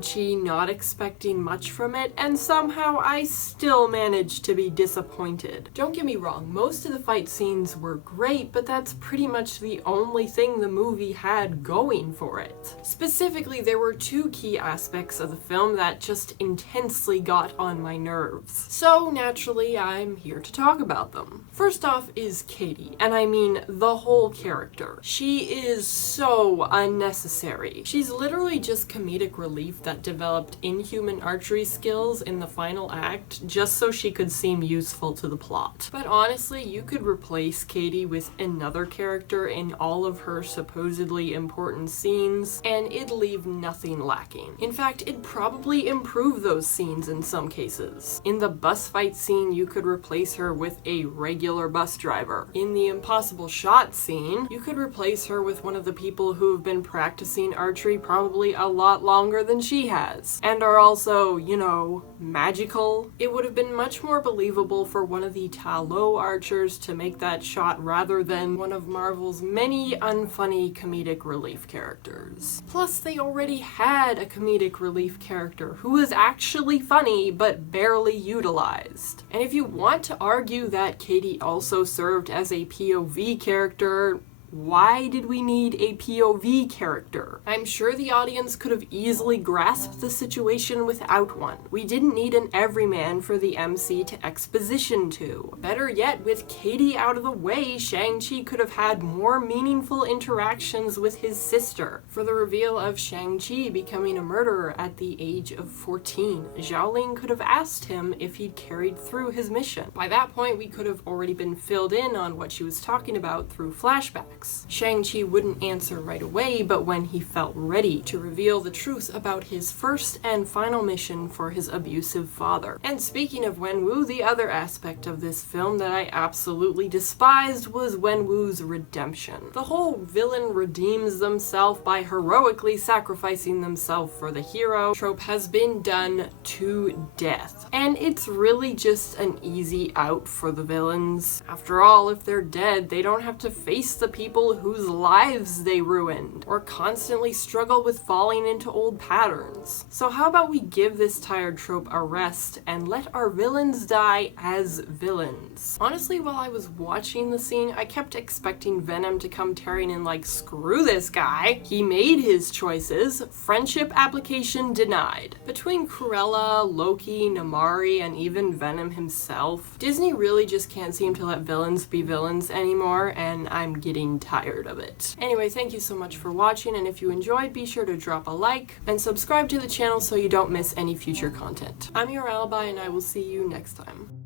Shang-Chi not expecting much from it, and somehow I still managed to be disappointed. Don't get me wrong, most of the fight scenes were great, but that's pretty much the only thing the movie had going for it. Specifically, there were two key aspects of the film that just intensely got on my nerves. So naturally, I'm here to talk about them. First off is Katie, and I mean the whole character. She is so unnecessary. She's literally just comedic relief that developed inhuman archery skills in the final act just so she could seem useful to the plot. But honestly, you could replace Katie with another character in all of her supposedly important scenes, and it'd leave nothing lacking. In fact, it'd probably improve those scenes in some cases. In the bus fight scene, you could replace her with a regular bus driver. In the impossible shot scene, you could replace her with one of the people who've been practicing archery probably a lot longer than she has, and are also, you know, magical. It would have been much more believable for one of the Ta Lo archers to make that shot rather than one of Marvel's many unfunny comedic relief characters. Plus, they already had a comedic relief character who was actually funny but barely utilized. And if you want to argue that Katie also served as a POV character, why did we need a POV character? I'm sure the audience could have easily grasped the situation without one. We didn't need an everyman for the MC to exposition to. Better yet, with Katie out of the way, Shang-Chi could have had more meaningful interactions with his sister. For the reveal of Shang-Chi becoming a murderer at the age of 14, Xiaoling could have asked him if he'd carried through his mission. By that point, we could have already been filled in on what she was talking about through flashbacks. Shang-Chi wouldn't answer right away, but when he felt ready to reveal the truth about his first and final mission for his abusive father. And speaking of Wenwu, the other aspect of this film that I absolutely despised was Wenwu's redemption. The whole villain redeems themselves by heroically sacrificing themselves for the hero trope has been done to death. And it's really just an easy out for the villains. After all, if they're dead, they don't have to face the people whose lives they ruined, or constantly struggle with falling into old patterns. So how about we give this tired trope a rest and let our villains die as villains? Honestly, while I was watching the scene, I kept expecting Venom to come tearing in like, screw this guy. He made his choices. Friendship application denied. Between Cruella, Loki, Namari, and even Venom himself, Disney really just can't seem to let villains be villains anymore, and I'm getting tired of it. Anyway, thank you so much for watching, and if you enjoyed, be sure to drop a like and subscribe to the channel so you don't miss any future content. I'm your Alibi, and I will see you next time.